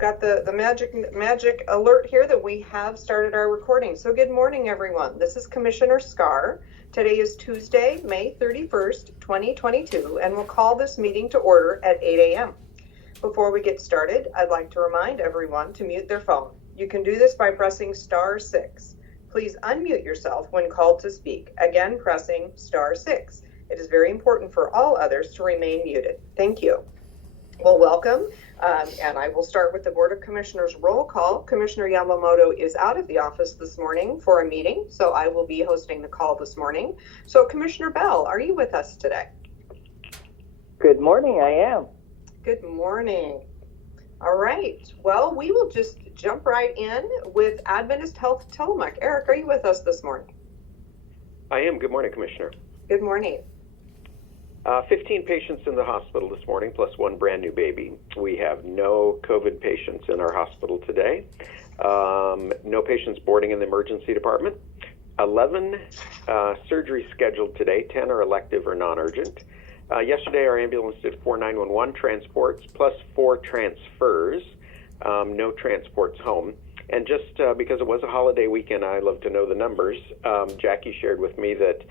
got the magic alert here that we have started our recording. So good morning, everyone. This is Commissioner Scar. Today is Tuesday, May 31st, 2022, and we'll call this meeting to order at 8 a.m. Before we get started, I'd like to remind everyone to mute their phone. You can do this by pressing *6. Please unmute yourself when called to speak. Again, pressing *6. It is very important for all others to remain muted. Thank you. Well, welcome, and I will start with the Board of Commissioners roll call. Commissioner Yamamoto is out of the office this morning for a meeting, so I will be hosting the call this morning. So Commissioner Bell, are you with us today? Good morning, I am. Good morning. All right, well, we will just jump right in with Adventist Health Tillamook. Eric, are you with us this morning? I am. Good morning, Commissioner. Good morning. 15 patients in the hospital this morning, plus one brand new baby. We have no COVID patients in our hospital today. No patients boarding in the emergency department. 11 surgeries scheduled today. 10 are elective or non-urgent. Yesterday, our ambulance did 4 911 transports, plus 4 transfers. No transports home. And just because it was a holiday weekend, I love to know the numbers. Jackie shared with me that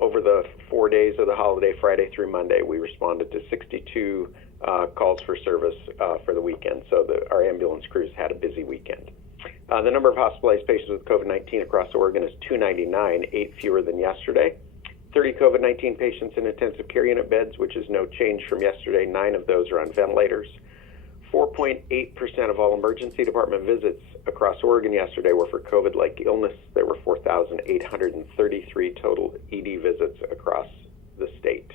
over the 4 days of the holiday, Friday through Monday, we responded to 62 calls for service for the weekend. So our ambulance crews had a busy weekend. The number of hospitalized patients with COVID-19 across Oregon is 299, 8 fewer than yesterday. 30 COVID-19 patients in intensive care unit beds, which is no change from yesterday. 9 of those are on ventilators. 4.8% of all emergency department visits across Oregon yesterday were for COVID-like illness. There were 4,833 total ED visits across the state.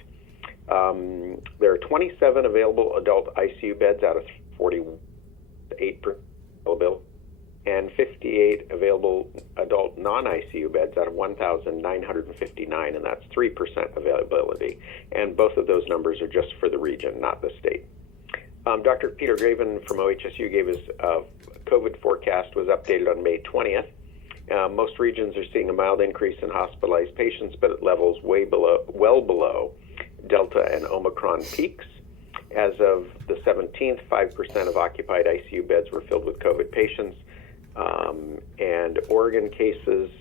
There are 27 available adult ICU beds out of 48 available, and 58 available adult non-ICU beds out of 1,959, and that's 3% availability. And both of those numbers are just for the region, not the state. Dr. Peter Graven from OHSU gave his COVID forecast, was updated on May 20th. Most regions are seeing a mild increase in hospitalized patients, but at levels well below Delta and Omicron peaks. As of the 17th, 5% of occupied ICU beds were filled with COVID patients, and Oregon cases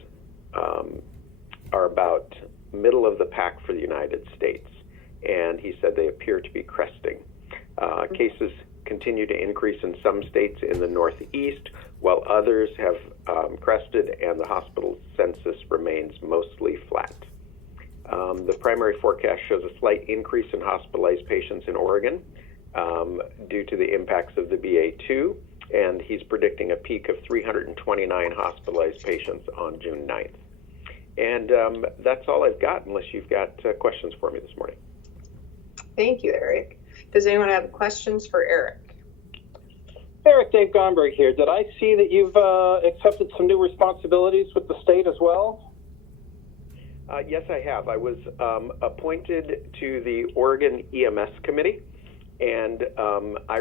are about middle of the pack for the United States, and he said they appear to be cresting. Cases continue to increase in some states in the Northeast, while others have crested, and the hospital census remains mostly flat. The primary forecast shows a slight increase in hospitalized patients in Oregon due to the impacts of the BA2, and he's predicting a peak of 329 hospitalized patients on June 9th. And that's all I've got, unless you've got questions for me this morning. Thank you, Eric. Does anyone have questions for Eric? Eric, Dave Gomberg here. Did I see that you've accepted some new responsibilities with the state as well? Yes, I have. I was appointed to the Oregon EMS Committee, and I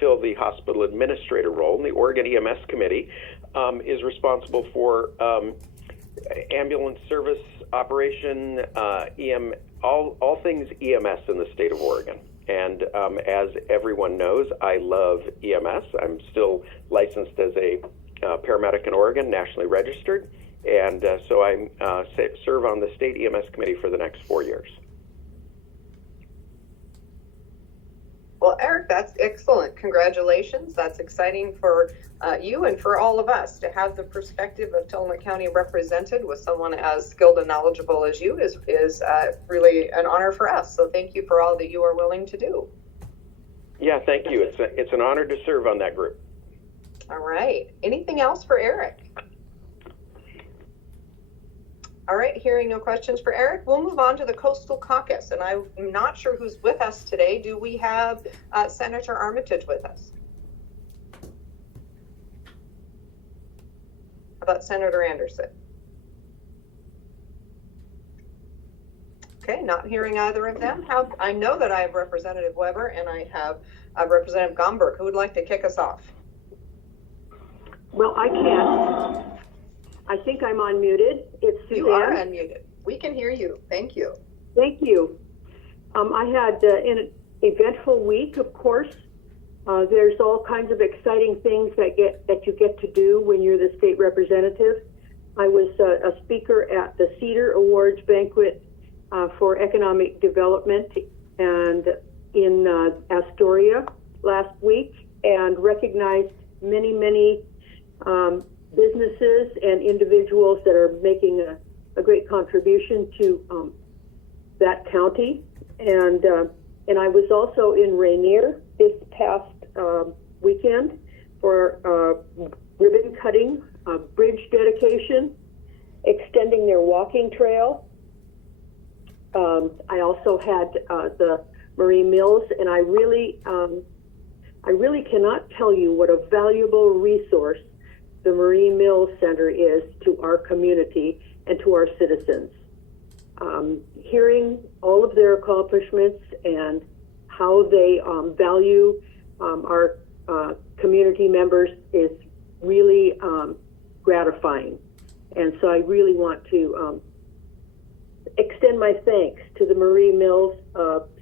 fill the hospital administrator role. And the Oregon EMS Committee is responsible for ambulance service operation, all things EMS in the state of Oregon. And as everyone knows, I love EMS. I'm still licensed as a paramedic in Oregon, nationally registered, and so I serve on the state EMS committee for the next 4 years. Well, Eric, that's excellent. Congratulations. That's exciting for you and for all of us to have the perspective of Tillamook County represented with someone as skilled and knowledgeable as you is really an honor for us. So thank you for all that you are willing to do. Yeah, thank you. It's an honor to serve on that group. All right. Anything else for Eric? All right, hearing no questions for Eric, we'll move on to the Coastal Caucus. And I'm not sure who's with us today. Do we have Senator Armitage with us? How about Senator Anderson? Okay, not hearing either of them. I know that I have Representative Weber and I have Representative Gomberg. Who would like to kick us off? Well, I can. I think I'm unmuted. It's Suzanne. You are unmuted. We can hear you. Thank you. Thank you. I had an eventful week, of course, There's all kinds of exciting things that you get to do when you're the state representative. I was a speaker at the Cedar Awards banquet for economic development and in Astoria last week, and recognized many businesses and individuals that are making a great contribution to that county. And I was also in Rainier this past weekend for ribbon cutting, bridge dedication, extending their walking trail. I also had the Marie Mills, and I really cannot tell you what a valuable resource the Marie Mills Center is to our community and to our citizens. Hearing all of their accomplishments and how they value our community members is really gratifying. And so I really want to extend my thanks to the Marie Mills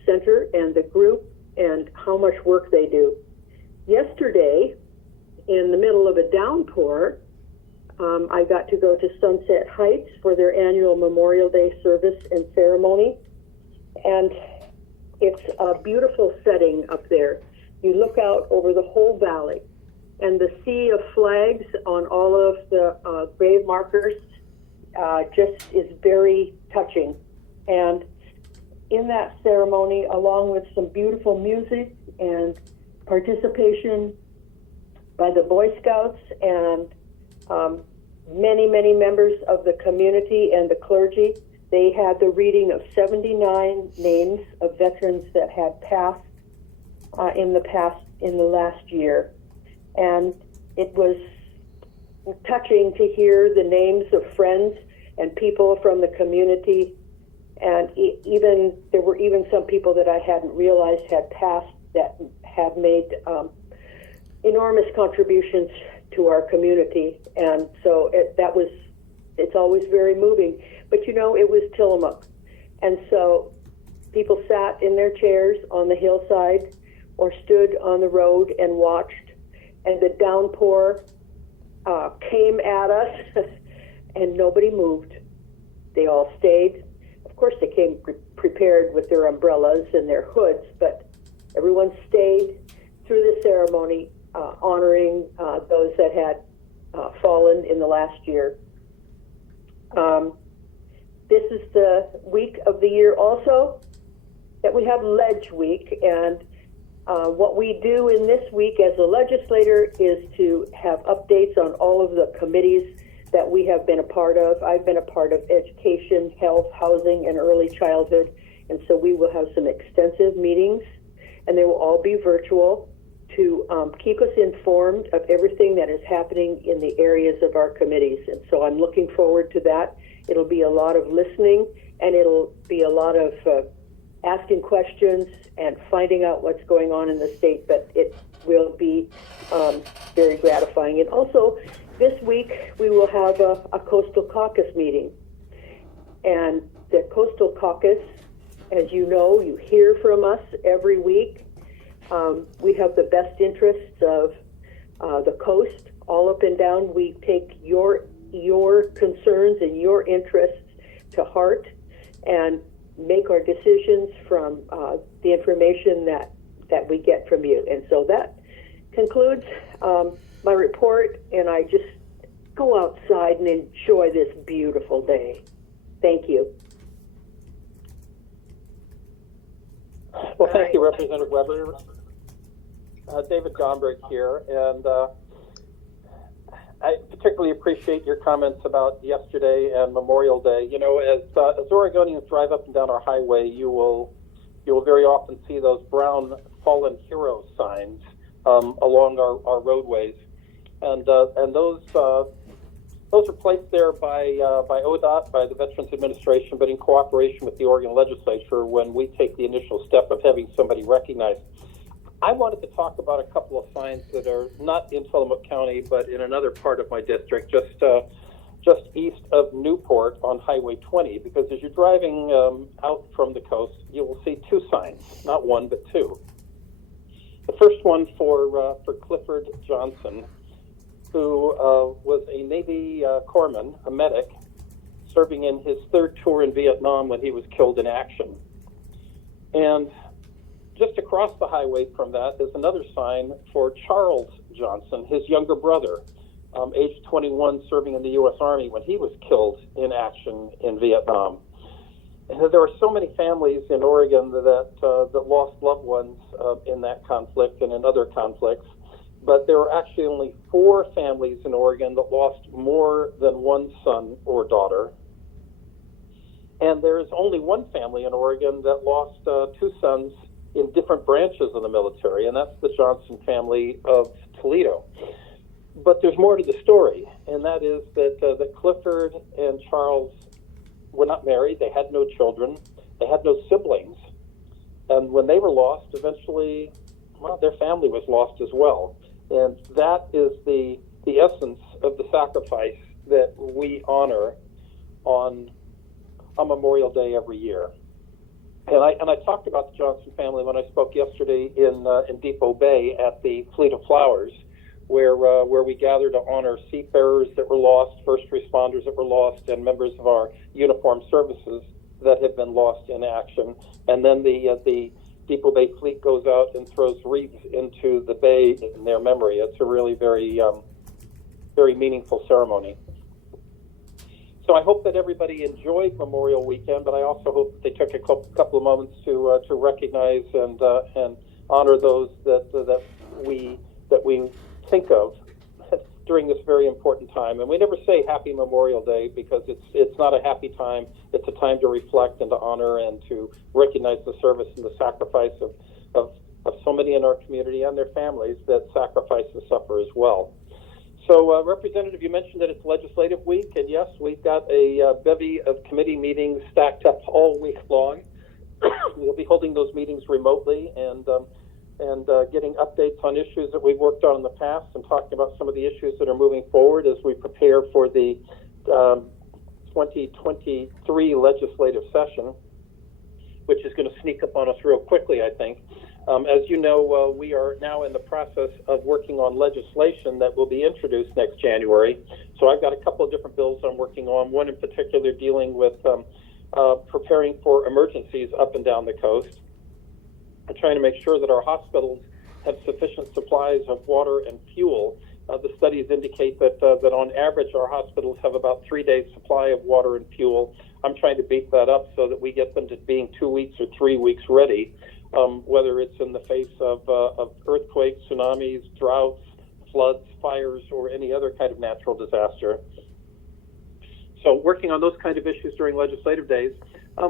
Center and the group and how much work they do. Yesterday, in the middle of a downpour, I got to go to Sunset Heights for their annual Memorial Day service and ceremony. And it's a beautiful setting up there. You look out over the whole valley, and the sea of flags on all of the grave markers just is very touching. And in that ceremony, along with some beautiful music and participation by the Boy Scouts and many members of the community and the clergy, they had the reading of 79 names of veterans that had passed in the last year. And it was touching to hear the names of friends and people from the community. And there were even some people that I hadn't realized had passed that had made enormous contributions to our community. And so it's always very moving. But you know, it was Tillamook. And so people sat in their chairs on the hillside or stood on the road and watched. And the downpour came at us and nobody moved. They all stayed. Of course, they came prepared with their umbrellas and their hoods, but everyone stayed through the ceremony, honoring those that had fallen in the last year. This is the week of the year also that we have Ledge Week, and what we do in this week as a legislator is to have updates on all of the committees that we have been a part of. I've been a part of education, health, housing, and early childhood, and so we will have some extensive meetings, and they will all be virtual to keep us informed of everything that is happening in the areas of our committees. And so I'm looking forward to that. It'll be a lot of listening, and it'll be a lot of asking questions and finding out what's going on in the state, but it will be very gratifying. And also, this week we will have a Coastal Caucus meeting. And the Coastal Caucus, as you know, you hear from us every week. We have the best interests of the coast all up and down. We take your concerns and your interests to heart and make our decisions from the information that we get from you. And so that concludes my report, and I just go outside and enjoy this beautiful day. Thank you. Well, thank you, Representative Weber. David Gomberg here, and I particularly appreciate your comments about yesterday and Memorial Day. You know, as Oregonians drive up and down our highway, you will very often see those brown fallen hero signs along our roadways, and those are placed there by ODOT, by the Veterans Administration, but in cooperation with the Oregon Legislature when we take the initial step of having somebody recognized. I wanted to talk about a couple of signs that are not in Tillamook County, but in another part of my district, just east of Newport on Highway 20, because as you're driving out from the coast, you will see two signs, not one, but two. The first one for Clifford Johnson, who was a Navy corpsman, a medic, serving in his third tour in Vietnam when he was killed in action. And just across the highway from that is another sign for Charles Johnson, his younger brother, age 21, serving in the U.S. Army when he was killed in action in Vietnam. And there are so many families in Oregon that lost loved ones in that conflict and in other conflicts, but there are actually only 4 families in Oregon that lost more than one son or daughter. And there is only one family in Oregon that lost 2 sons in different branches of the military, and that's the Johnson family of Toledo. But there's more to the story, and that is that Clifford and Charles were not married. They had no children. They had no siblings. And when they were lost, eventually, well, their family was lost as well. And that is the essence of the sacrifice that we honor on Memorial Day every year. And I talked about the Johnson family when I spoke yesterday in Depot Bay at the Fleet of Flowers, where we gathered to honor seafarers that were lost, first responders that were lost, and members of our uniformed services that had been lost in action. And then the Depot Bay Fleet goes out and throws wreaths into the bay in their memory. It's a really very, very meaningful ceremony. So I hope that everybody enjoyed Memorial Weekend, but I also hope that they took a couple of moments to recognize and honor those that we think of during this very important time. And we never say Happy Memorial Day because it's not a happy time. It's a time to reflect and to honor and to recognize the service and the sacrifice of so many in our community and their families that sacrifice and suffer as well. So, Representative, you mentioned that it's legislative week, and yes, we've got a bevy of committee meetings stacked up all week long. We'll be holding those meetings remotely and getting updates on issues that we've worked on in the past and talking about some of the issues that are moving forward as we prepare for the 2023 legislative session, which is going to sneak up on us real quickly, I think. As you know, we are now in the process of working on legislation that will be introduced next January. So I've got a couple of different bills I'm working on, one in particular dealing with preparing for emergencies up and down the coast. I'm trying to make sure that our hospitals have sufficient supplies of water and fuel. The studies indicate that on average our hospitals have about 3 days supply of water and fuel. I'm trying to beef that up so that we get them to being 2 weeks or 3 weeks ready, whether it's in the face of earthquakes, tsunamis, droughts, floods, fires, or any other kind of natural disaster. So working on those kind of issues during legislative days.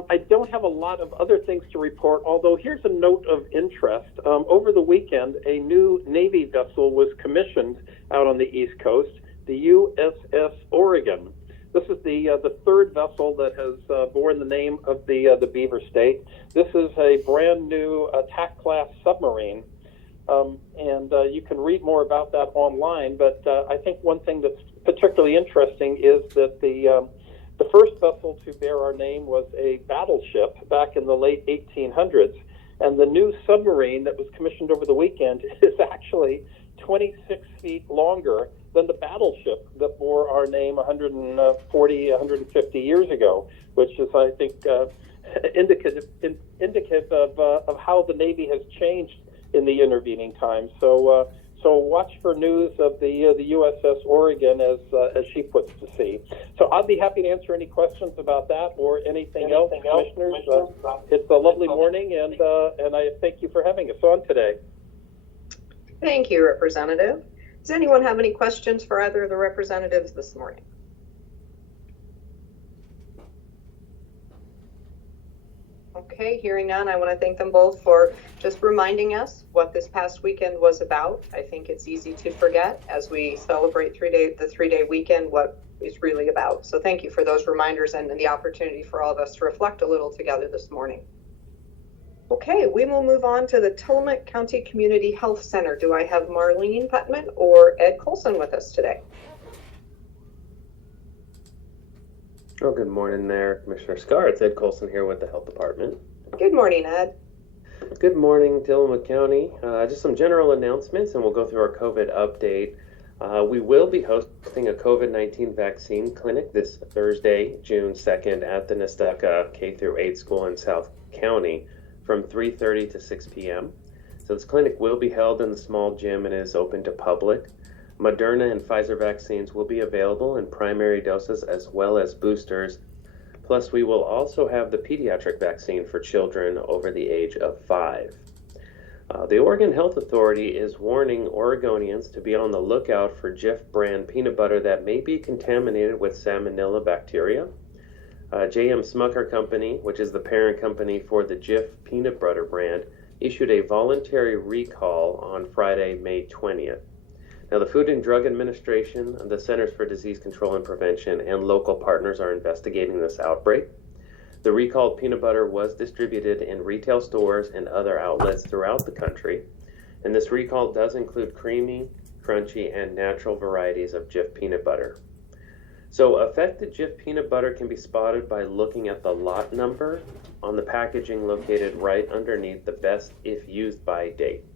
I don't have a lot of other things to report, although here's a note of interest. Over the weekend, a new Navy vessel was commissioned out on the East Coast, the USS Oregon. This is the third vessel that has borne the name of the Beaver State. This is a brand new attack class submarine, and you can read more about that online. But I think one thing that's particularly interesting is that the first vessel to bear our name was a battleship back in the late 1800s, and the new submarine that was commissioned over the weekend is actually 26 feet longer than the battleship that bore our name 140, 150 years ago, which is, I think, indicative of how the Navy has changed in the intervening time. So watch for news of the USS Oregon as she puts to sea. So I'd be happy to answer any questions about that or anything else, commissioners. It's a lovely morning, and I thank you for having us on today. Thank you, Representative. Does anyone have any questions for either of the representatives this morning? Okay, hearing none, I want to thank them both for just reminding us what this past weekend was about. I think it's easy to forget as we celebrate the three-day weekend what it's really about. So thank you for those reminders and the opportunity for all of us to reflect a little together this morning. Okay, we will move on to the Tillamook County Community Health Center. Do I have Marlene Putman or Ed Colson with us today? Oh, good morning there, Commissioner Scar. It's Ed Colson here with the Health Department. Good morning, Ed. Good morning, Tillamook County. Just some general announcements, and we'll go through our COVID update. We will be hosting a COVID-19 vaccine clinic this Thursday, June 2nd, at the Nestucca K-8 school in South County from 3:30 to 6 p.m. So this clinic will be held in the small gym and is open to public. Moderna and Pfizer vaccines will be available in primary doses as well as boosters. Plus, we will also have the pediatric vaccine for children over the age of 5. The Oregon Health Authority is warning Oregonians to be on the lookout for Jif brand peanut butter that may be contaminated with salmonella bacteria. J.M. Smucker Company, which is the parent company for the Jif peanut butter brand, issued a voluntary recall on Friday, May 20th. Now, the Food and Drug Administration, the Centers for Disease Control and Prevention, and local partners are investigating this outbreak. The recalled peanut butter was distributed in retail stores and other outlets throughout the country, and this recall does include creamy, crunchy, and natural varieties of Jif peanut butter. So, affected Jif peanut butter can be spotted by looking at the lot number on the packaging located right underneath the best if used by date.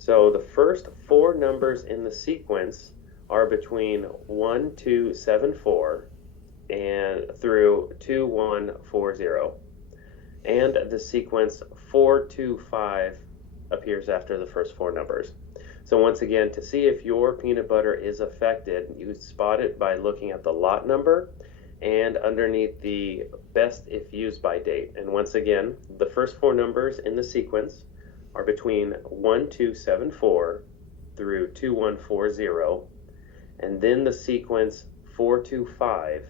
So the first 4 numbers in the sequence are between 1274 and through 2140. And the sequence 425 appears after the first 4 numbers. So once again, to see if your peanut butter is affected, you spot it by looking at the lot number and underneath the best if used by date. And once again, the first 4 numbers in the sequence are between 1274 through 2140, and then the sequence 425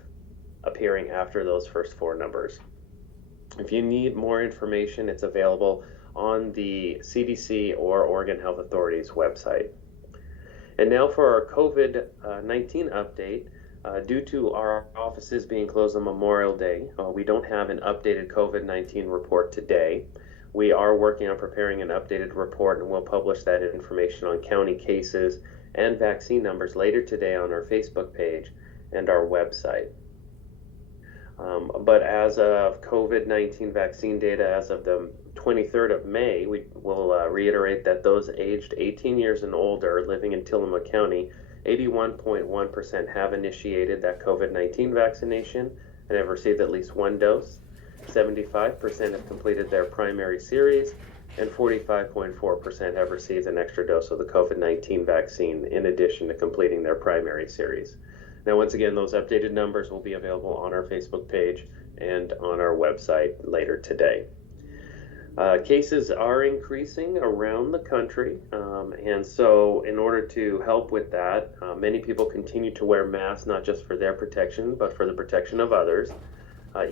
appearing after those first 4 numbers. If you need more information, it's available on the CDC or Oregon Health Authority's website. And now for our COVID-19 update. Due to our offices being closed on Memorial Day, we don't have an updated COVID-19 report today. We are working on preparing an updated report, and we'll publish that information on county cases and vaccine numbers later today on our Facebook page and our website. But as of COVID-19 vaccine data as of the 23rd of May, we will reiterate that those aged 18 years and older living in Tillamook County, 81.1% have initiated that COVID-19 vaccination and have received at least 1 dose. 75% have completed their primary series, and 45.4% have received an extra dose of the COVID-19 vaccine in addition to completing their primary series. Now, once again, those updated numbers will be available on our Facebook page and on our website later today. Cases are increasing around the country, and so in order to help with that, many people continue to wear masks, not just for their protection, but for the protection of others.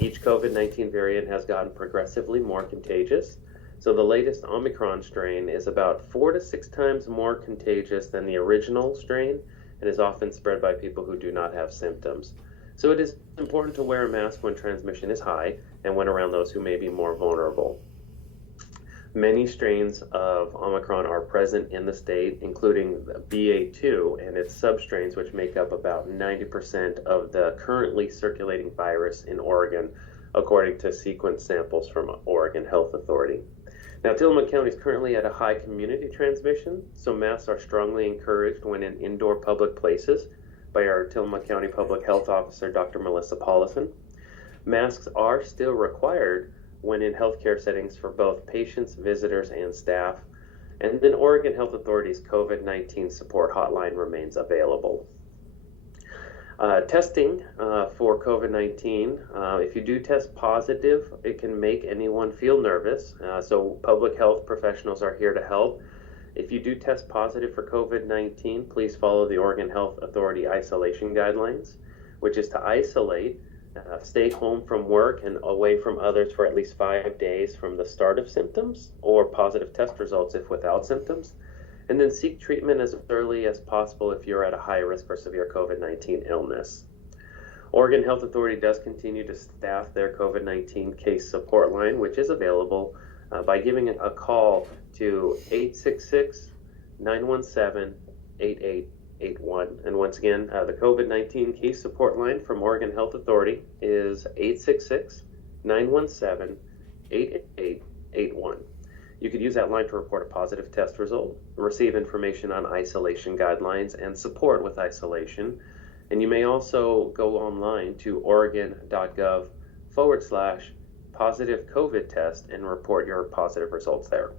Each COVID-19 variant has gotten progressively more contagious. So the latest Omicron strain is about 4 to 6 times more contagious than the original strain and is often spread by people who do not have symptoms. So it is important to wear a mask when transmission is high and when around those who may be more vulnerable. Many strains of Omicron are present in the state, including BA2 and its substrains, which make up about 90% of the currently circulating virus in Oregon, according to sequence samples from Oregon Health Authority. Now, Tillamook County is currently at a high community transmission, so masks are strongly encouraged when in indoor public places by our Tillamook County Public Health Officer, Dr. Melissa Paulison. Masks are still required when in healthcare settings for both patients, visitors, and staff. And then Oregon Health Authority's COVID-19 support hotline remains available. Testing for COVID-19, if you do test positive, it can make anyone feel nervous. So public health professionals are here to help. If you do test positive for COVID-19, please follow the Oregon Health Authority isolation guidelines, which is to isolate, stay home from work and away from others for at least 5 days from the start of symptoms or positive test results if without symptoms, and then seek treatment as early as possible if you're at a high risk for severe COVID-19 illness. Oregon Health Authority does continue to staff their COVID-19 case support line, which is available by giving a call to 866-917-8881. And once again, the COVID-19 case support line from Oregon Health Authority is 866-917-8881. You could use that line to report a positive test result, receive information on isolation guidelines and support with isolation, and you may also go online to oregon.gov/positive COVID test and report your positive results there.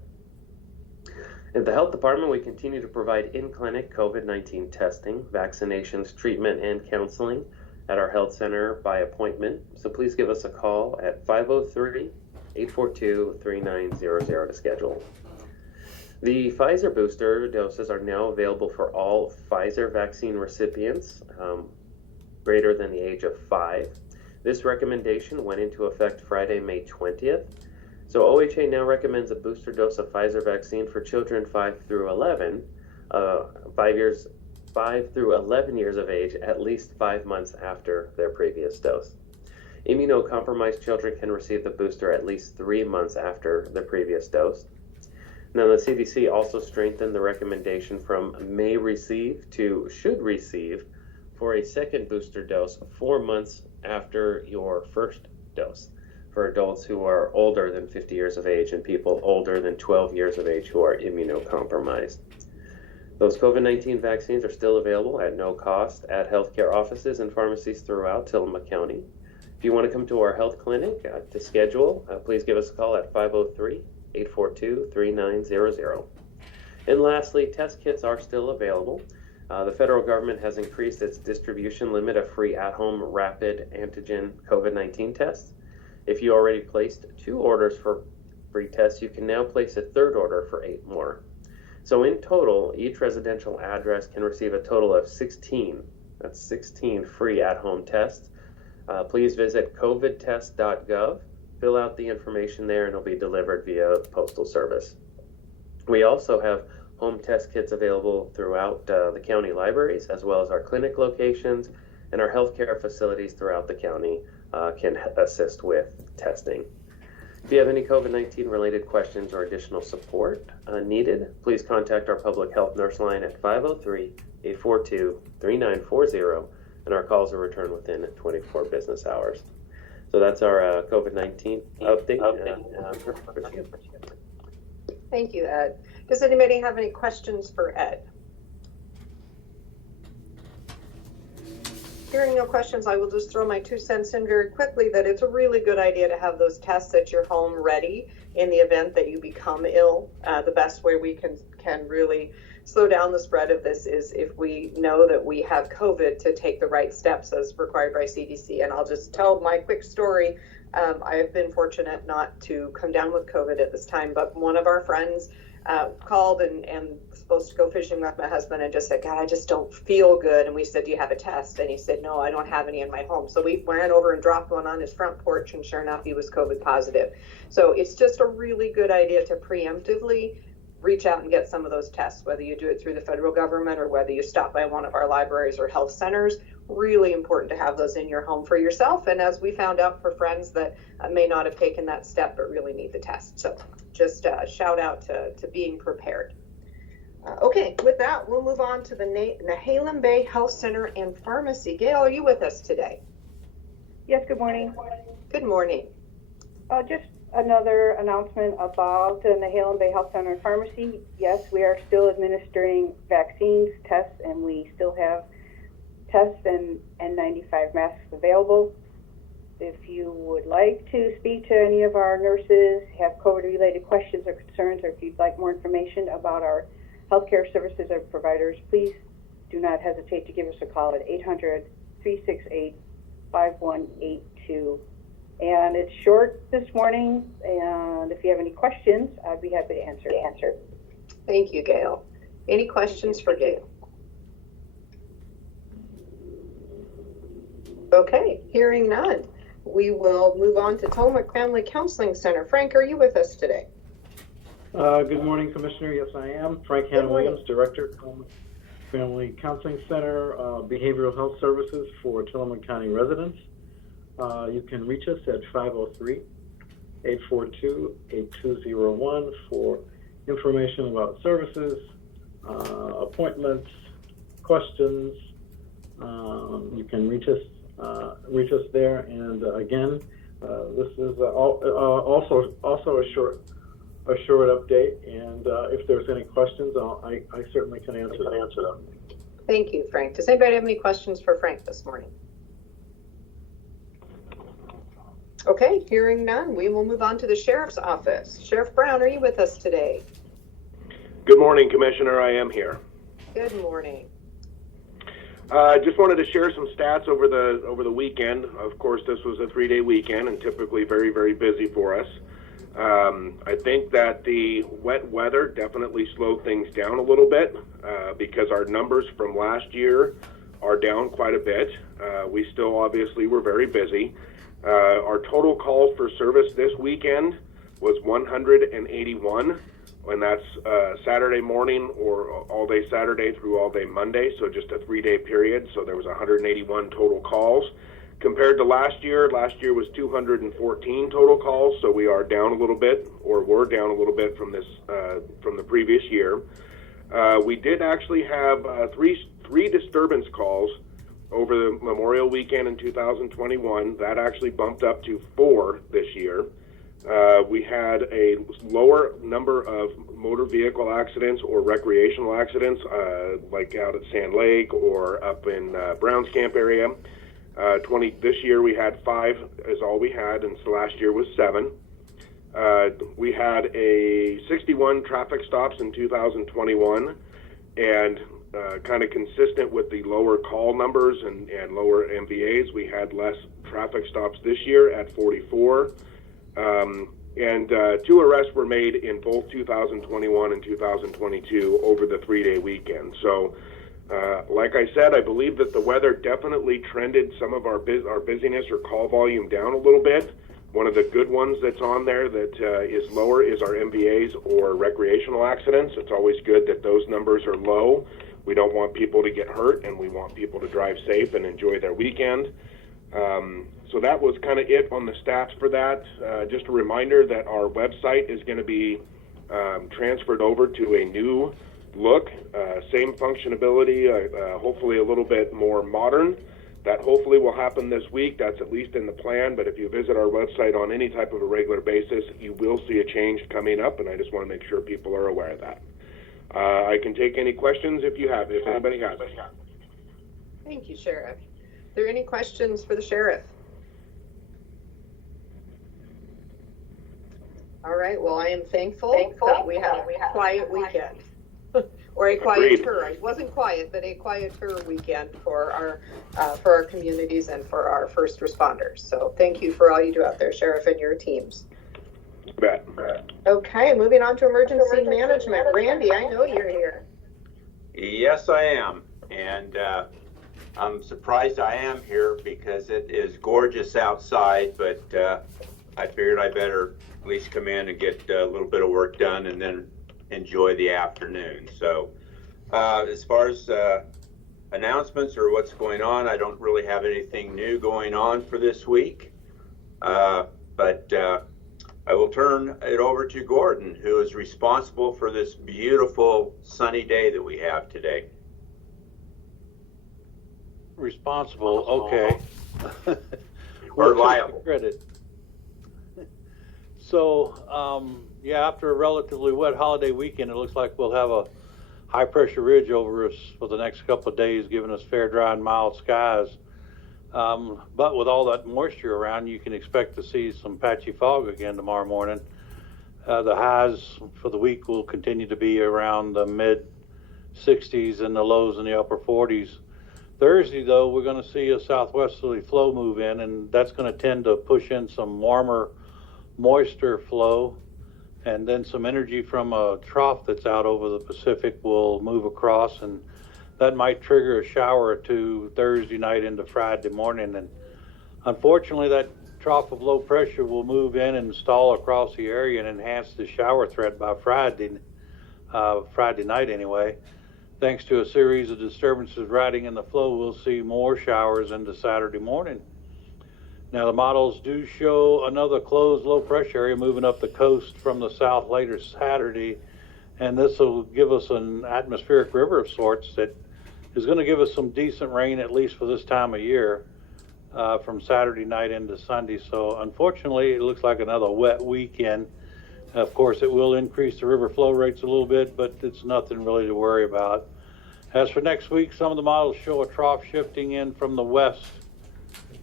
At the Health Department, we continue to provide in-clinic COVID-19 testing, vaccinations, treatment, and counseling at our health center by appointment. So please give us a call at 503-842-3900 to schedule. The Pfizer booster doses are now available for all Pfizer vaccine recipients greater than the age of 5. This recommendation went into effect Friday, May 20th. So OHA now recommends a booster dose of Pfizer vaccine for children 5 through 11 years of age, at least 5 months after their previous dose. Immunocompromised children can receive the booster at least 3 months after the previous dose. Now, the CDC also strengthened the recommendation from may receive to should receive for a second booster dose 4 months after your first dose for adults who are older than 50 years of age and people older than 12 years of age who are immunocompromised. Those COVID-19 vaccines are still available at no cost at healthcare offices and pharmacies throughout Tillamook County. If you want to come to our health clinic to schedule, please give us a call at 503-842-3900. And lastly, test kits are still available. The federal government has increased its distribution limit of free at-home rapid antigen COVID-19 tests. If you already placed 2 orders for free tests, you can now place a third order for 8 more. So in total, each residential address can receive a total of 16 free at-home tests. Please visit covidtest.gov, fill out the information there, and it'll be delivered via postal service. We also have home test kits available throughout the county libraries, as well as our clinic locations, and our healthcare facilities throughout the county can assist with testing. If you have any COVID-19 related questions or additional support needed, please contact our public health nurse line at 503-842-3940, and our calls are returned within 24 business hours. So that's our COVID-19 update. Thank you, Ed. Does anybody have any questions for Ed? Hearing no questions, I will just throw my 2 cents in very quickly that it's a really good idea to have those tests at your home ready in the event that you become ill. The best way we can really slow down the spread of this is if we know that we have COVID, to take the right steps as required by CDC. And I'll just tell my quick story. I have been fortunate not to come down with COVID at this time, but one of our friends called and supposed to go fishing with my husband and just said, God, I just don't feel good. And we said, do you have a test? And he said, no, I don't have any in my home. So we ran over and dropped one on his front porch, and sure enough, he was COVID positive. So it's just a really good idea to preemptively reach out and get some of those tests, whether you do it through the federal government or whether you stop by one of our libraries or health centers. Really important to have those in your home for yourself, and as we found out, for friends that may not have taken that step but really need the test. So just shout out to being prepared. Okay, with that, we'll move on to the Nehalem Bay Health Center and Pharmacy. Gail, are you with us today? Yes, good morning. Good morning. Just another announcement about the Nehalem Bay Health Center and Pharmacy. Yes, we are still administering vaccines, tests, and we still have tests and N95 masks available. If you would like to speak to any of our nurses, have COVID-related questions or concerns, or if you'd like more information about our healthcare services or providers, please do not hesitate to give us a call at 800-368-5182. And it's short this morning, and if you have any questions, I'd be happy to answer. Thank you, Gail. Any questions for Gail? Okay, hearing none, we will move on to Tillamook Family Counseling Center. Frank, are you with us today? Good morning, Commissioner. Yes, I am. Frank Hannah Williams, Director, Tillamook Family Counseling Center, Behavioral Health Services for Tillamook County residents. You can reach us at 503-842-8201 for information about services, appointments, questions. You can reach us there. And again, this is also a short a short update, and if there's any questions, I certainly can answer them. Thank you, Frank. Does anybody have any questions for Frank this morning? Okay, hearing none, we will move on to the Sheriff's Office. Sheriff Brown, are you with us today? Good morning, Commissioner. I am here. Good morning. Just wanted to share some stats over the weekend. Of course, this was a 3-day weekend and typically very, very busy for us. I think that the wet weather definitely slowed things down a little bit because our numbers from last year are down quite a bit. We still obviously were very busy. Our total calls for service this weekend was 181, and that's Saturday morning or all day Saturday through all day Monday, so just a 3-day period. So there was 181 total calls. Compared to last year was 214 total calls, so we are down a little bit, or were down a little bit from the previous year. We did actually have three disturbance calls over the Memorial Weekend in 2021. That actually bumped up to 4 this year. We had a lower number of motor vehicle accidents or recreational accidents, like out at Sand Lake or up in Browns Camp area. This year we had 5 is all we had, and so last year was 7. We had a 61 traffic stops in 2021, and kind of consistent with the lower call numbers and lower MVAs, we had less traffic stops this year at 44. And 2 arrests were made in both 2021 and 2022 over the 3-day weekend. So, like I said, I believe that the weather definitely trended some of our busyness or call volume down a little bit. One of the good ones that's on there that is lower is our MVAs or recreational accidents. It's always good that those numbers are low. We don't want people to get hurt, and we want people to drive safe and enjoy their weekend. So that was kind of it on the stats for that. Just a reminder that our website is going to be transferred over to a new look, same functionality, hopefully a little bit more modern. That hopefully will happen this week. That's at least in the plan, but if you visit our website on any type of a regular basis, you will see a change coming up, and I just want to make sure people are aware of that. I can take any questions if anybody has. Thank you, Sheriff. Are there any questions for the Sheriff? All right, well, I am thankful that we had a quiet weekend. Or a quieter, it wasn't quiet, but a quieter weekend for our communities and for our first responders. So thank you for all you do out there, Sheriff, and your teams. You bet. Okay, moving on to emergency management. Randy, I know you're here. Yes, I am. And I'm surprised I am here because it is gorgeous outside, but I figured I better at least come in and get a little bit of work done and then enjoy the afternoon. So as far as announcements or what's going on, I don't really have anything new going on for this week. But I will turn it over to Gordon, who is responsible for this beautiful sunny day that we have today. Responsible, okay. Or liable. Credit. So, yeah, after a relatively wet holiday weekend, it looks like we'll have a high pressure ridge over us for the next couple of days, giving us fair, dry, and mild skies. But with all that moisture around, you can expect to see some patchy fog again tomorrow morning. The highs for the week will continue to be around the mid 60s and the lows in the upper 40s. Thursday, though, we're going to see a southwesterly flow move in, and that's going to tend to push in some warmer, moisture flow, and then some energy from a trough that's out over the Pacific will move across, and that might trigger a shower or two Thursday night into Friday morning. And unfortunately, that trough of low pressure will move in and stall across the area and enhance the shower threat by Friday night anyway. Thanks to a series of disturbances riding in the flow, we'll see more showers into Saturday morning. Now, the models do show another closed low pressure area moving up the coast from the south later Saturday, and this will give us an atmospheric river of sorts that is going to give us some decent rain, at least for this time of year, from Saturday night into Sunday. So unfortunately, it looks like another wet weekend. Of course, it will increase the river flow rates a little bit, but it's nothing really to worry about. As for next week, some of the models show a trough shifting in from the west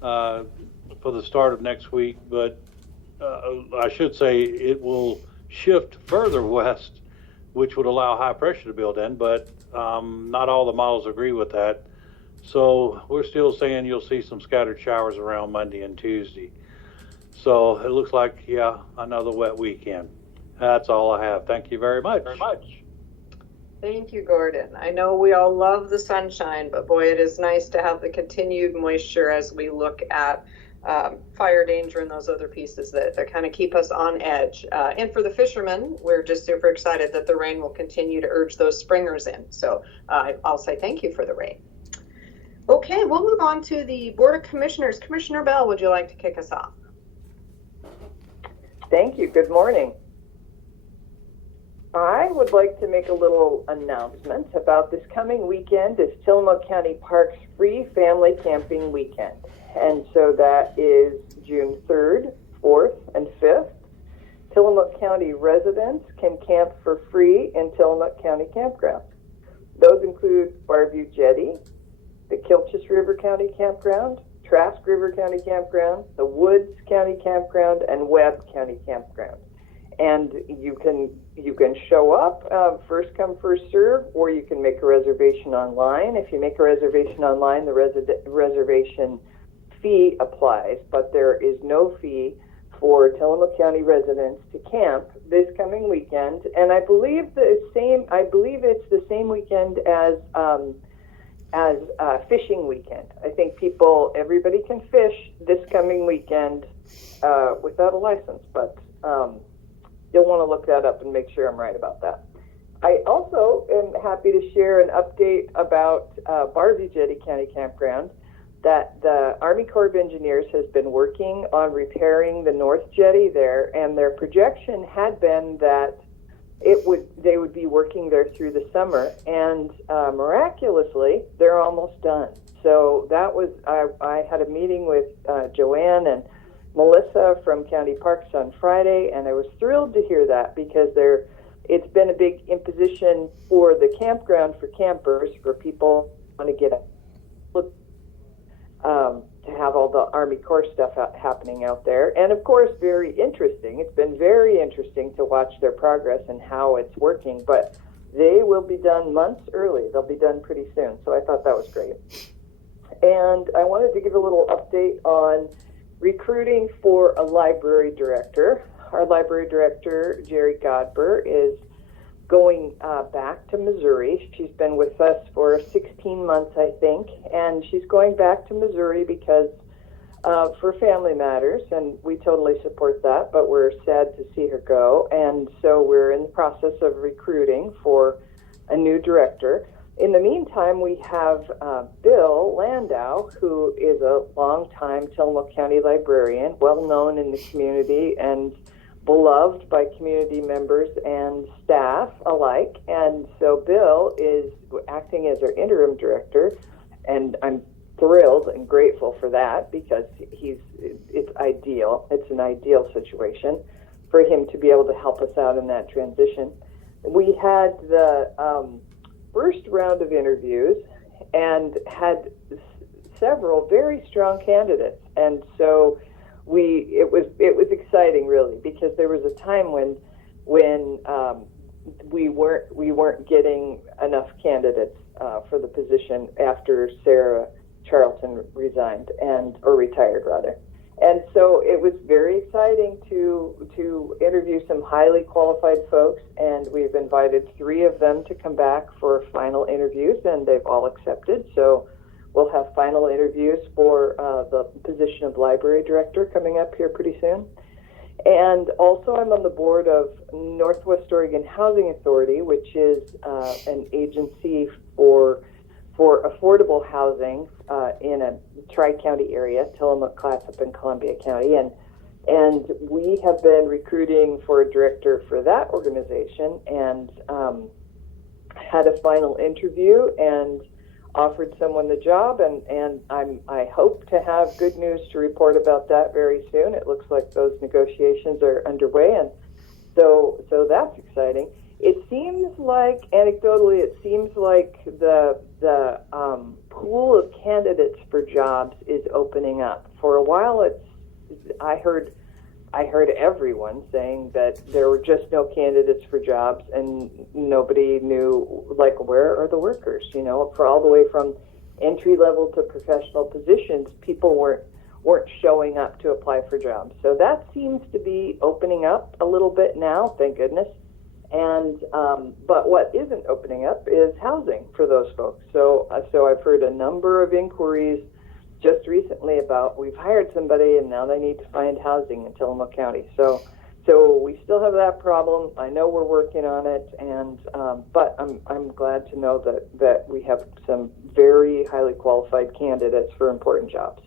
for the start of next week, but I should say it will shift further west, which would allow high pressure to build in, but not all the models agree with that. So we're still saying you'll see some scattered showers around Monday and Tuesday. So it looks like, yeah, another wet weekend. That's all I have. Thank you very much. Thank you, Gordon. I know we all love the sunshine, but boy, it is nice to have the continued moisture as we look at fire danger and those other pieces that kind of keep us on edge. And for the fishermen, we're just super excited that the rain will continue to urge those springers in. So I'll say thank you for the rain. Okay, we'll move on to the Board of Commissioners. Commissioner Bell, would you like to kick us off? Thank you. Good morning. I would like to make a little announcement about this coming weekend is Tillamook County Parks Free Family Camping Weekend. And so that is June 3rd, 4th, and 5th. Tillamook County residents can camp for free in Tillamook County Campground. Those include Barview Jetty, the Kilchis River County Campground, Trask River County Campground, the Woods County Campground, and Webb County Campground. And you can show up, first come, first serve, or you can make a reservation online. If you make a reservation online, the reservation fee applies, but there is no fee for Tillamook County residents to camp this coming weekend. And I believe it's the same weekend as fishing weekend. I think everybody can fish this coming weekend without a license, but you'll want to look that up and make sure I'm right about that. I also am happy to share an update about Barview Jetty County Campground, that the Army Corps of Engineers has been working on repairing the North Jetty there, and their projection had been that they would be working there through the summer, and miraculously, they're almost done. So that was, I had a meeting with Joanne and Melissa from County Parks on Friday, and I was thrilled to hear that because it's been a big imposition for the campground for campers, for people who want to get to have all the Army Corps stuff happening out there. And of course, very interesting. It's been very interesting to watch their progress and how it's working, but they will be done months early. They'll be done pretty soon. So I thought that was great. And I wanted to give a little update on recruiting for a library director. Our library director, Jerry Godber, is going back to Missouri. She's been with us for 16 months, I think, and she's going back to Missouri because for family matters, and we totally support that, but we're sad to see her go, and so we're in the process of recruiting for a new director. In the meantime, we have Bill Landau, who is a longtime Tillamook County librarian, well known in the community and beloved by community members and staff alike. And so Bill is acting as our interim director, and I'm thrilled and grateful for that because it's ideal. It's an ideal situation for him to be able to help us out in that transition. We had the first round of interviews and had several very strong candidates, and so it was exciting, really, because there was a time when we weren't getting enough candidates for the position after Sarah Charlton retired rather. And so it was very exciting to interview some highly qualified folks, and we've invited 3 of them to come back for final interviews, and they've all accepted. So we'll have final interviews for the position of library director coming up here pretty soon. And also I'm on the board of Northwest Oregon Housing Authority, which is an agency for affordable housing in a tri-county area, Tillamook, Clatsop, and Columbia County. And we have been recruiting for a director for that organization, and had a final interview and offered someone the job, and I hope to have good news to report about that very soon. It looks like those negotiations are underway, and So that's exciting. It seems like, anecdotally, the pool of candidates for jobs is opening up. For a while, I heard everyone saying that there were just no candidates for jobs, and nobody knew, like, where are the workers? You know, for all the way from entry level to professional positions, people weren't showing up to apply for jobs. So that seems to be opening up a little bit now, thank goodness. And but what isn't opening up is housing for those folks. So I've heard a number of inquiries just recently about, we've hired somebody and now they need to find housing in Tillamook County. So we still have that problem. I know we're working on it, and but I'm glad to know that we have some very highly qualified candidates for important jobs.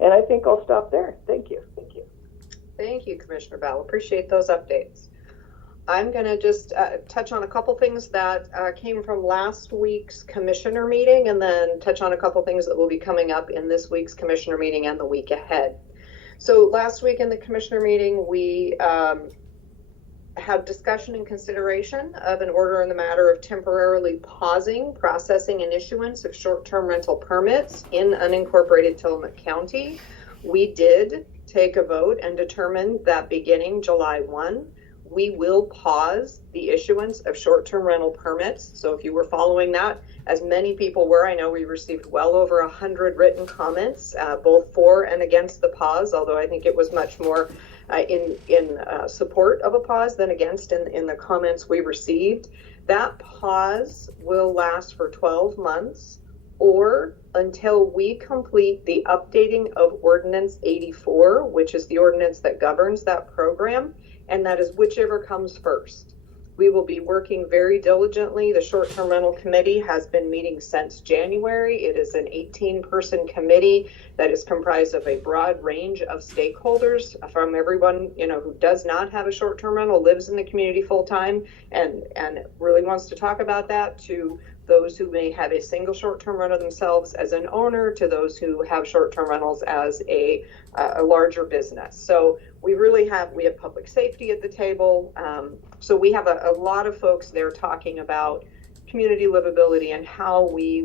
And I think I'll stop there. Thank you. Thank you, Commissioner Bell. Appreciate those updates. I'm going to just touch on a couple things that came from last week's commissioner meeting, and then touch on a couple things that will be coming up in this week's commissioner meeting and the week ahead. So last week in the commissioner meeting, we had discussion and consideration of an order in the matter of temporarily pausing processing and issuance of short-term rental permits in unincorporated Tillamook County. We did take a vote and determine that beginning July 1, we will pause the issuance of short-term rental permits. So if you were following that, as many people were, I know we received well over 100 written comments, both for and against the pause, although I think it was much more in support of a pause than against in the comments we received. That pause will last for 12 months or until we complete the updating of Ordinance 84, which is the ordinance that governs that program, and that is whichever comes first. We will be working very diligently. The Short-Term Rental Committee has been meeting since January. It is an 18-person committee that is comprised of a broad range of stakeholders, from everyone, you know, who does not have a short-term rental, lives in the community full-time, and really wants to talk about that, to those who may have a single short-term rental themselves as an owner, to those who have short-term rentals as a larger business. So we have public safety at the table. So we have a lot of folks there talking about community livability and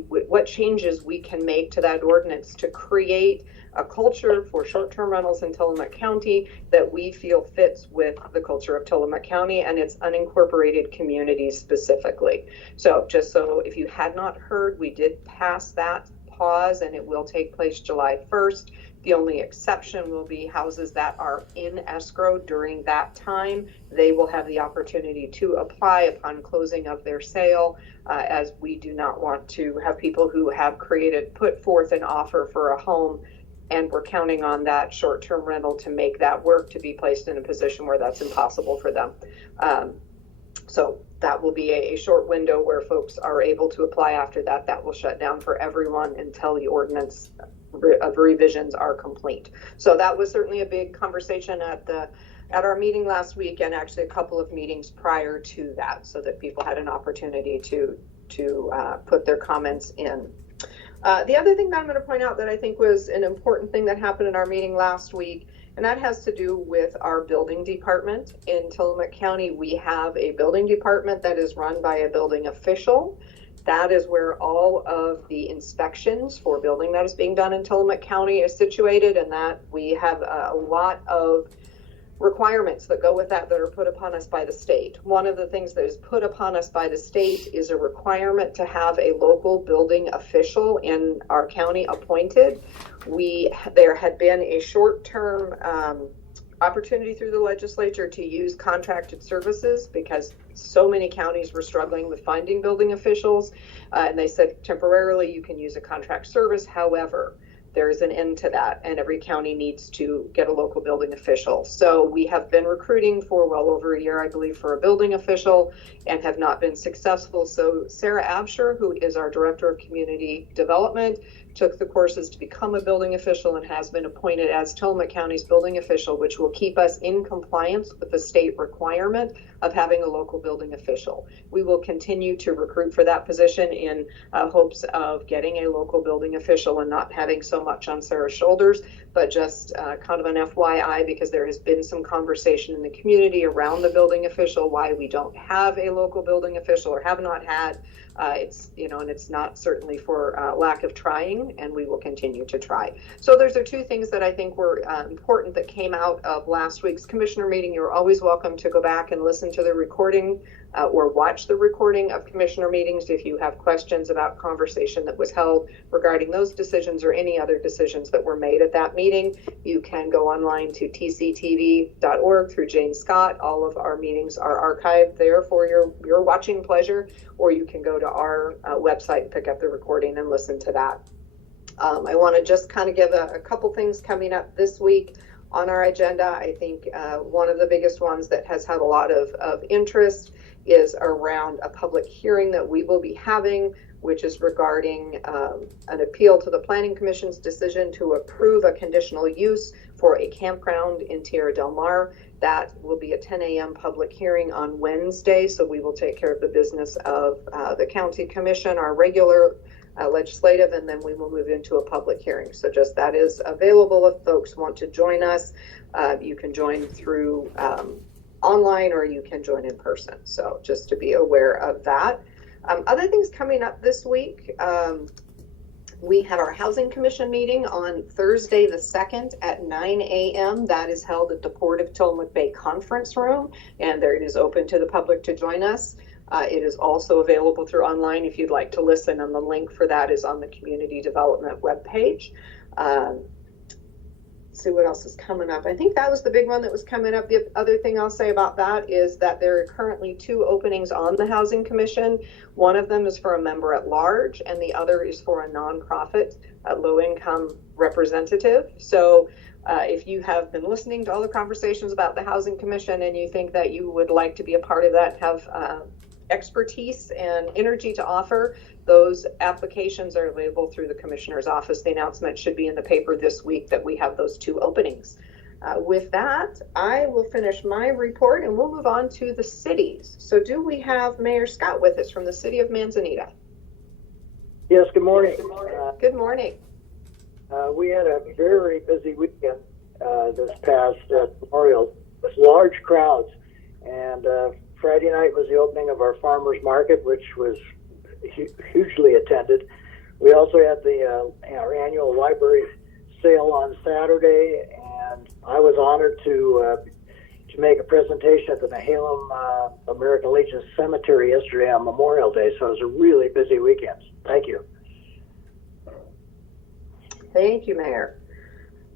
what changes we can make to that ordinance to create a culture for short-term rentals in Tillamook County that we feel fits with the culture of Tillamook County and its unincorporated communities specifically. So just so if you had not heard, we did pass that pause, and it will take place July 1st. The only exception will be houses that are in escrow during that time. They will have the opportunity to apply upon closing of their sale, as we do not want to have people who have put forth an offer for a home, and we're counting on that short-term rental to make that work, to be placed in a position where that's impossible for them. So that will be a short window where folks are able to apply. After that, that will shut down for everyone until the ordinance of revisions are complete. So that was certainly a big conversation at our meeting last week, and actually a couple of meetings prior to that, so that people had an opportunity to put their comments in. The other thing that I'm going to point out that I think was an important thing that happened in our meeting last week, and that has to do with our building department. In Tillamook County, we have a building department that is run by a building official. That is where all of the inspections for building that is being done in Tillamook County is situated, and that we have a lot of requirements that go with that are put upon us by the state. One of the things that is put upon us by the state is a requirement to have a local building official in our county appointed. There had been a short-term opportunity through the legislature to use contracted services because so many counties were struggling with finding building officials, and they said temporarily you can use a contract service. However, there is an end to that, and every county needs to get a local building official. So we have been recruiting for well over a year, I believe, for a building official, and have not been successful. So Sarah Absher, who is our Director of Community Development, took the courses to become a building official and has been appointed as Tillamook County's building official, which will keep us in compliance with the state requirement of having a local building official. We will continue to recruit for that position in hopes of getting a local building official and not having so much on Sarah's shoulders, but just kind of an FYI, because there has been some conversation in the community around the building official, why we don't have a local building official or have not had. It's, and it's not certainly for lack of trying, and we will continue to try. So those are two things that I think were important that came out of last week's commissioner meeting. You're always welcome to go back and listen to the recording or watch the recording of commissioner meetings if you have questions about conversation that was held regarding those decisions or any other decisions that were made at that meeting. You can go online to tctv.org through Jane Scott. All of our meetings are archived there for your watching pleasure, or you can go to our website and pick up the recording and listen to that. I want to just kind of give a couple things coming up this week on our agenda. I think one of the biggest ones that has had a lot of interest is around a public hearing that we will be having, which is regarding an appeal to the Planning Commission's decision to approve a conditional use for a campground in Tierra del Mar. That will be a 10 a.m. public hearing on Wednesday, so we will take care of the business of the County Commission, our regular legislative, and then we will move into a public hearing. So just that is available if folks want to join us. You can join through online, or you can join in person. So just to be aware of that. Other things coming up this week, we have our Housing Commission meeting on Thursday the 2nd at 9 a.m. That is held at the Port of Tillamook Bay Conference Room, and there it is open to the public to join us. It is also available through online if you'd like to listen, and the link for that is on the Community Development webpage. See what else is coming up. I think that was the big one that was coming up. The other thing I'll say about that is that there are currently 2 openings on the Housing Commission. One of them is for a member at large, and the other is for a nonprofit, low-income representative. So if you have been listening to all the conversations about the Housing Commission and you think that you would like to be a part of that, have expertise and energy to offer, those applications are available through the Commissioner's office. The announcement should be in the paper this week that we have those 2 openings. With that, I will finish my report and we'll move on to the cities. So do we have Mayor Scott with us from the city of Manzanita? Yes, good morning. Good morning. We had a very busy weekend this past Memorial with large crowds, and Friday night was the opening of our farmers market, which was hugely attended. We also had our annual library sale on Saturday, and I was honored to make a presentation at the Nehalem American Legion Cemetery yesterday on Memorial Day. So it was a really busy weekend. Thank you. Thank you, Mayor.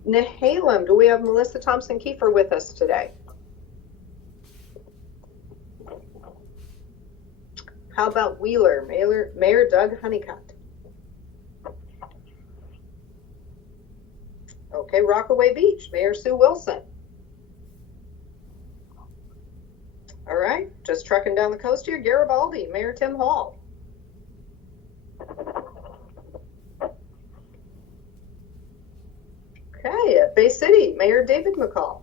Nehalem, do we have Melissa Thompson-Kiefer with us today? How about Wheeler? Mayor Doug Honeycutt. Okay, Rockaway Beach, Mayor Sue Wilson. All right, just trucking down the coast here, Garibaldi, Mayor Tim Hall. Okay, at Bay City, Mayor David McCall.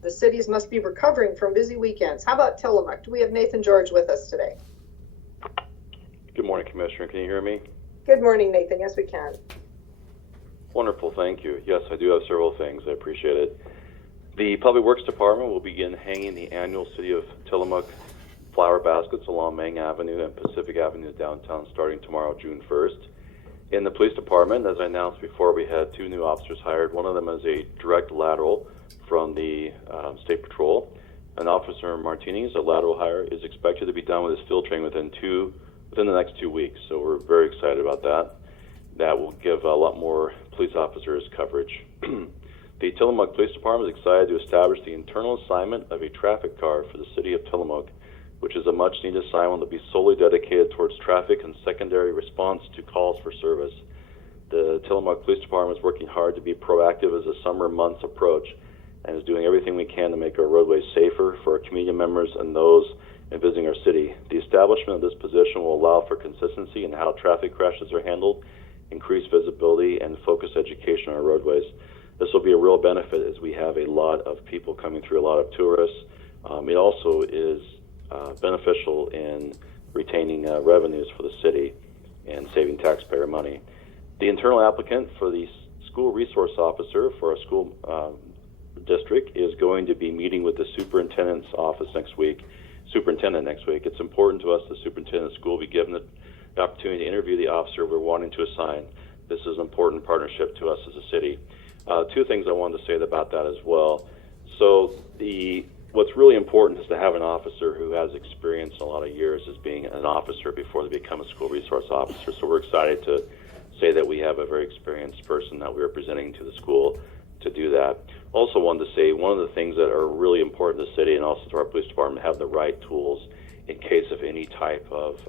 The cities must be recovering from busy weekends. How about Tillamook? Do we have Nathan George with us today? Good morning, Commissioner. Can you hear me? Good morning, Nathan. Yes, we can. Wonderful. Thank you. Yes, I do have several things. I appreciate it. The Public Works Department will begin hanging the annual City of Tillamook flower baskets along Mang Avenue and Pacific Avenue downtown starting tomorrow, June 1st. In the Police Department, as I announced before, we had 2 new officers hired. One of them is a direct lateral from the State Patrol. An Officer Martinez, a lateral hire, is expected to be done with his field training within the next 2 weeks. So we're very excited about that. That will give a lot more police officers coverage. The Tillamook Police Department is excited to establish the internal assignment of a traffic car for the city of Tillamook, which is a much-needed assignment that will be solely dedicated towards traffic and secondary response to calls for service. The Tillamook Police Department is working hard to be proactive as the summer months approach and is doing everything we can to make our roadways safer for our community members and those visiting our city. The establishment of this position will allow for consistency in how traffic crashes are handled, increased visibility, and focused education on our roadways. This will be a real benefit as we have a lot of people coming through, a lot of tourists. It also is beneficial in retaining revenues for the city and saving taxpayer money. The internal applicant for the school resource officer for our school district is going to be meeting with the superintendent's office next week. It's important to us the superintendent of school be given the opportunity to interview the officer we're wanting to assign. This is an important partnership to us as a city. Two things I wanted to say about that as well. So what's really important is to have an officer who has experience in a lot of years as being an officer before they become a school resource officer. So we're excited to say that we have a very experienced person that we are presenting to the school to do that. Also wanted to say one of the things that are really important to the city and also to our police department have the right tools in case of any type of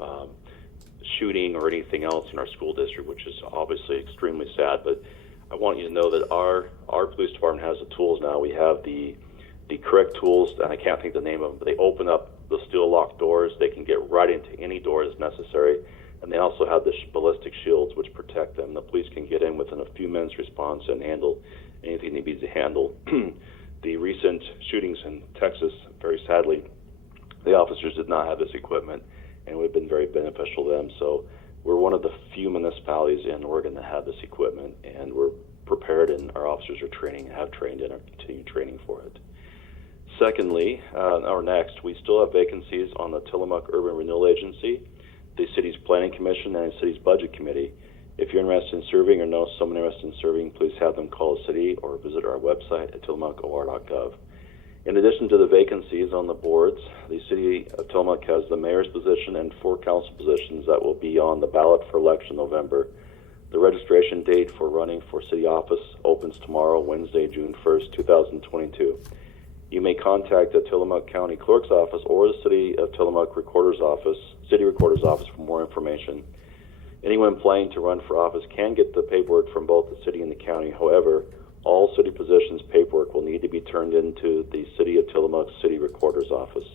shooting or anything else in our school district, which is obviously extremely sad. But I want you to know that our police department has the tools now. We have the correct tools, and I can't think the name of them, but they open up the steel locked doors. They can get right into any door that's necessary. And they also have the ballistic shields, which protect them. The police can get in within a few minutes response and handle anything they need to handle. The recent shootings in Texas, very sadly, the officers did not have this equipment, and it would have been very beneficial to them. So we're one of the few municipalities in Oregon that have this equipment, and we're prepared, and our officers are training, have trained, and are continuing training for it. Secondly, we still have vacancies on the Tillamook Urban Renewal Agency, the city's planning commission, and the city's budget committee. If you're interested in serving or know someone interested in serving, please have them call the city or visit our website at tillamookor.gov. In addition to the vacancies on the boards, the city of Tillamook has the mayor's position and 4 council positions that will be on the ballot for election in November. The registration date for running for city office opens tomorrow, Wednesday, June 1st, 2022. You may contact the Tillamook County Clerk's Office or the City of Tillamook City Recorder's Office for more information. Anyone planning to run for office can get the paperwork from both the city and the county. However, all city positions paperwork will need to be turned into the City of Tillamook City Recorder's Office.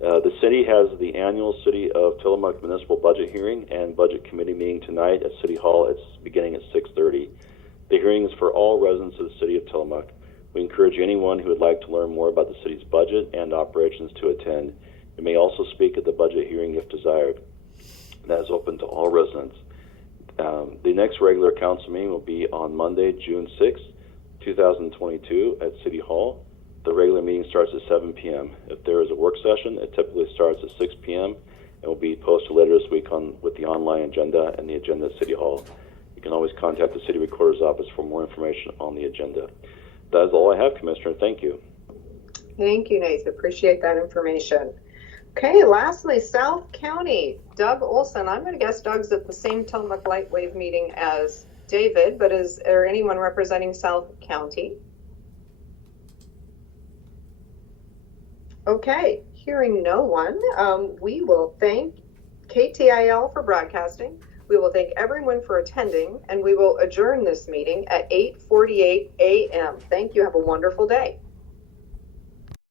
The city has the annual City of Tillamook Municipal Budget Hearing and Budget Committee meeting tonight at City Hall. It's beginning at 6:30. The hearing is for all residents of the City of Tillamook. We encourage anyone who would like to learn more about the city's budget and operations to attend. You may also speak at the budget hearing if desired. That is open to all residents. The next regular council meeting will be on Monday, June 6th, 2022 at City Hall. The regular meeting starts at 7 p.m. If there is a work session, it typically starts at 6 p.m. and will be posted later this week with the online agenda and the agenda at City Hall. You can always contact the City Recorder's Office for more information on the agenda. That is all I have, Commissioner. Thank you. Thank you, Nathan. Appreciate that information. Okay, lastly, South County, Doug Olson. I'm going to guess Doug's at the same Tillamook Lightwave meeting as David, but is there anyone representing South County? Okay, hearing no one, we will thank KTIL for broadcasting. We will thank everyone for attending, and we will adjourn this meeting at 8:48 a.m. Thank you. Have a wonderful day.